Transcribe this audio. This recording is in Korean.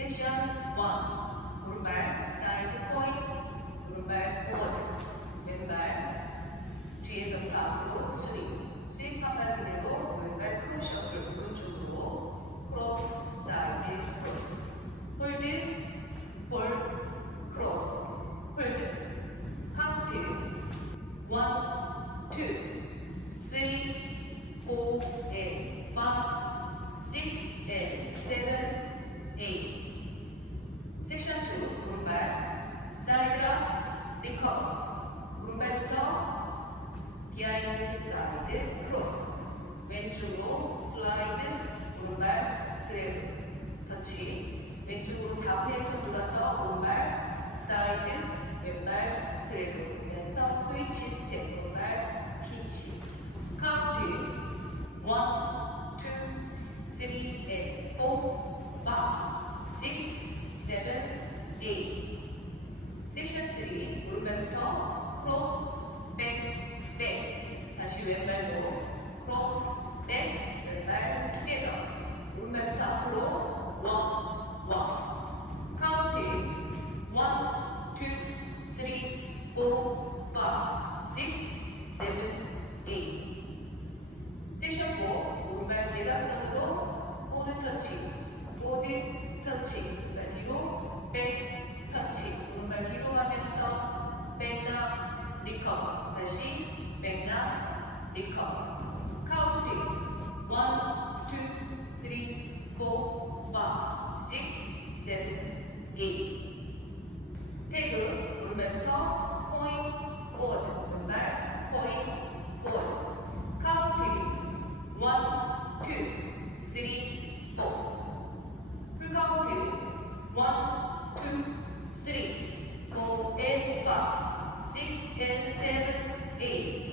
섹션 1 오른발 사이드 포인트 오른발 포워드 왼발 뒤에서부터 앞으로 스윙 한발 그대로 왼발 크로스 어플 오른쪽으로 크로스 사이드 크로스 홀드 볼 크로스 홀드 카운트 1, 2, 3, 4, 8, 5, 6, and 7, 8 섹션 2 오른발 사이드락 리커버 오른발부터 비하인드 사이드 크로스 왼쪽으로 슬라이드 오른발 드래그 터치 왼쪽으로 4페이터 돌아서 오른발 사이드 왼발 드래그 하면서 스위치 스텝 오른발 히치 카운트 1, 2, 3, 4, 5, 6, 7, 8 섹션 3 오른발부터 크로스 백 다시 왼발로 크로스 백 왼발 투게더 오른발부터 앞으로 원 카운트 1, 2, 3, 4, 5, 6, 7, 8 섹션 4 오른발 대각선으로 포드 터치 왼발 뒤로 백 터치 오른발 뒤로 가면서 백업 리커버 다시 백업 리커버 카운트 1, 2, 3, 4, 5, 6, 7, 8 태그 오른발부터 포인트 포워드 오른발 포인트 포워드 카운트 1, 2, 3, 4 풀카운트 1, 2, 3, 4, and 5, 6, and 7, 8